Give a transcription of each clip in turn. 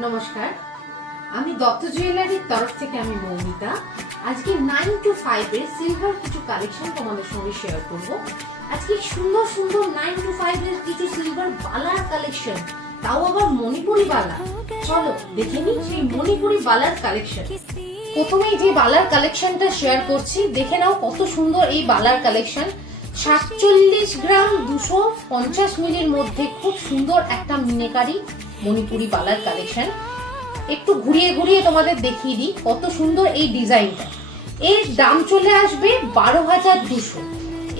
নমস্কার, আমি দত্ত জুয়েলারির তরফ থেকে আমি মৌমিতা। আজকে 9 to 5 এর সিলভার কিছু কালেকশন তোমাদের সঙ্গে শেয়ার করব। আজকে সুন্দর সুন্দর 9 to 5 এর কিছু সিলভার বালার কালেকশন, তাও আবার মণিপুরি বালা। চলো দেখে নিই সেই মণিপুরি বালার কালেকশন। প্রথমেই যে বালার কালেকশনটা শেয়ার করছি, দেখে নাও কত সুন্দর এই বালার কালেকশন। 47 গ্রাম 250 মিলির মধ্যে খুব সুন্দর একটা মিনেকারি মণিপুরি বালার কালেকশন। একটু ঘুরিয়ে ঘুরিয়ে তোমাদের দেখিয়ে দিই কত সুন্দর এই ডিজাইনটা। এর দাম চলে আসবে 12,200।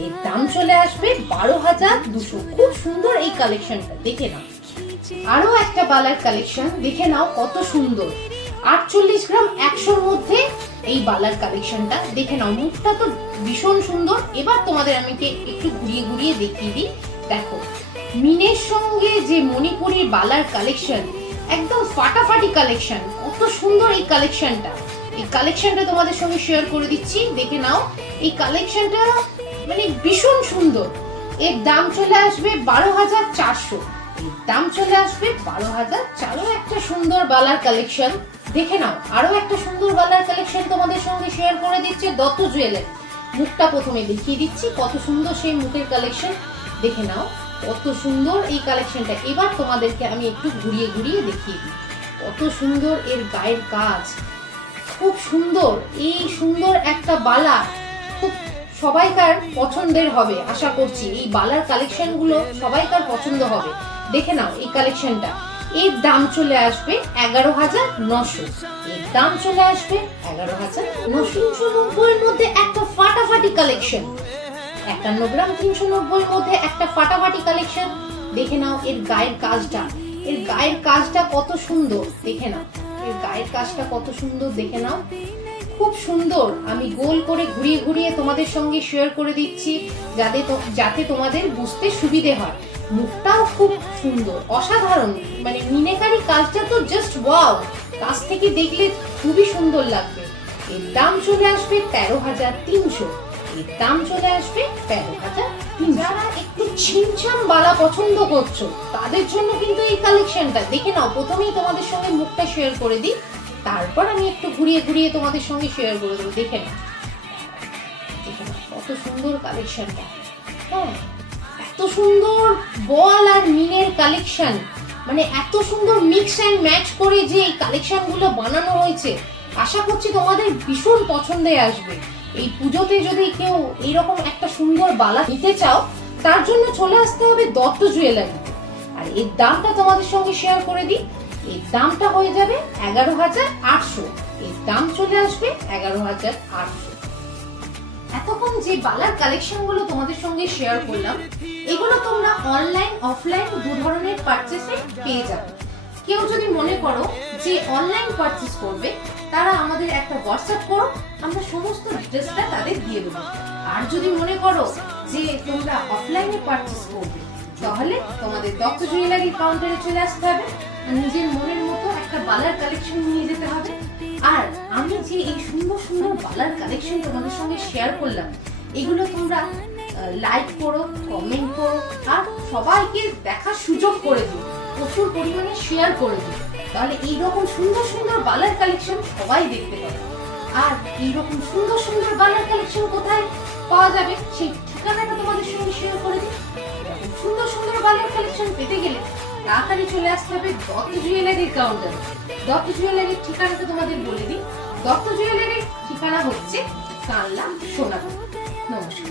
এর দাম চলে আসবে 12,200। খুব সুন্দর এই কালেকশনটা, দেখে নাও। আরো একটা বালার কালেকশন, দেখে নাও কত সুন্দর। 48 গ্রাম 100-র মধ্যে এই বালার কালেকশনটা, দেখে নাও। মুখটা তো ভীষণ সুন্দর। এবার তোমাদের আমি একটু ঘুরিয়ে ঘুরিয়ে দেখিয়ে দিই। দেখো, মিনের সঙ্গে যে মণিপুরি বালার কালেকশন, একদম ফাটাফাটি কালেকশন। কত সুন্দর এই কালেকশনটা। এই কালেকশনটা তোমাদের সঙ্গে শেয়ার করে দিচ্ছি, দেখে নাও। এই কালেকশনটা মানে ভীষণ সুন্দর। এর দাম চলে আসবে 12,400। এর দাম চলে আসবে 12,400। একটা সুন্দর বালার কালেকশন, দেখে নাও। আরো একটা সুন্দর বালার কালেকশন তোমাদের সঙ্গে শেয়ার করে দিচ্ছে দত্ত জুয়েলারি। মুখটা প্রথমে দেখিয়ে দিচ্ছি, কত সুন্দর সেই মুখের কালেকশন, দেখে নাও কত সুন্দর এই কালেকশনটা। এবার তোমাদেরকে আমি একটু ঘুরিয়ে ঘুরিয়ে দেখিয়ে দিই কত সুন্দর এর গায়ের কাজ। খুব সুন্দর এই সুন্দর একটা বালা, খুব সবাইকার পছন্দের হবে আশা করছি। এই বালার কালেকশন গুলো সবাইকার পছন্দ হবে। দেখে নাও এই কালেকশনটা। এর দাম চলে আসবে 11,900। এর দাম চলে আসবে 11,900। 390-এর মধ্যে একটা ফাটাফাটি কালেকশন। 51 গ্রাম 390-এর মধ্যে একটা ফাটাফাটি কালেকশন, দেখে নাও। এর গায়ের কাজটা, এর গায়ের কাজটা কত সুন্দর, দেখে নাও। এর গায়ের কাজটা কত সুন্দর, দেখে নাও। খুব সুন্দর। আমি গোল করে ঘুরিয়ে ঘুরিয়ে তোমাদের সঙ্গে শেয়ার করে দিচ্ছি যাতে তোমাদের বুঝতে সুবিধে হয়। মুখটাও খুব সুন্দর, অসাধারণ। মানে মিনেকারি কাজটা তো জাস্ট ওয়াও। কাছ থেকে দেখলে খুবই সুন্দর লাগবে। এর দাম চলে আসবে 13,300। এর দাম চলে আসবে 13,300। যারা একটু ছিমছাম বালা পছন্দ করছো তাদের জন্য কিন্তু এই কালেকশনটা, দেখে নাও। প্রথমেই তোমাদের সঙ্গে মুখটা শেয়ার করে দিই, তারপর আমি একটু ঘুরিয়ে ঘুরিয়ে তোমাদের সঙ্গে শেয়ার করে দেবো। দেখে নাও, দেখে নাও কত সুন্দর কালেকশনটা। হ্যাঁ, এত সুন্দর বল আর মিনের কালেকশন, মানে এত সুন্দর মিক্স অ্যান্ড ম্যাচ করে যে এই কালেকশন গুলো বানানো হয়েছে, আশা করছি তোমাদের ভীষণ পছন্দে আসবে। এই পুজোতে যদি কেউ এইরকম একটা সুন্দর বালা নিতে চাও, তার জন্য চলে আসতে হবে দত্ত জুয়েলারি। আর এর দামটা তোমাদের সঙ্গে শেয়ার করে দিই। এর দামটা হয়ে যাবে 11,800। এর দাম চলে আসবে 11,800। এতক্ষণ যে বালার কালেকশন গুলো তোমাদের সঙ্গে শেয়ার করলাম, এগুলো তোমরা অনলাইন অফলাইন দু ধরনের পারচেসে পেয়ে যাবে। কেউ যদি মনে করো যে অনলাইন পারচেস করবে, তারা আমাদের একটা হোয়াটসঅ্যাপ করো, আমরা সমস্ত ডিটেইলসটা তাদের দিয়ে দেবো। আর যদি মনে করো যে তোমরা অফলাইনে পারচেস করবে, তাহলে তোমাদের দত্ত জুয়েলারি কাউন্টারে চলে আসতে হবে। নিজের মনের মতো একটা বালার কালেকশন নিয়ে যেতে হবে। আর আমি যে এই সুন্দর সুন্দর বালার কালেকশন তোমাদের সঙ্গে শেয়ার করলাম, এগুলো তোমরা লাইক করো, কমেন্ট করো, আর সবাইকে দেখার সুযোগ করে দিও, প্রচুর পরিমাণে শেয়ার করে দিও। তাহলে এইরকম সুন্দর সুন্দর বালার কালেকশন সবাই দেখতে পাবে। আর এইরকম সুন্দর সুন্দর বালার কালেকশন কোথায় পাওয়া যাবে সেই ঠিকানাটা তোমাদের সঙ্গে শেয়ার করে দিই। এরকম সুন্দর সুন্দর বালার কালেকশন পেতে গেলে তাড়াতাড়ি চলে আসতে হবে দত্ত জুয়েলারির কাউন্টারে। দত্ত জুয়েলারির ঠিকানাটা তোমাদের বলে দিই। দত্ত জুয়েলারির ঠিকানা হচ্ছে কানলা, সোনাপুর। নমস্কার।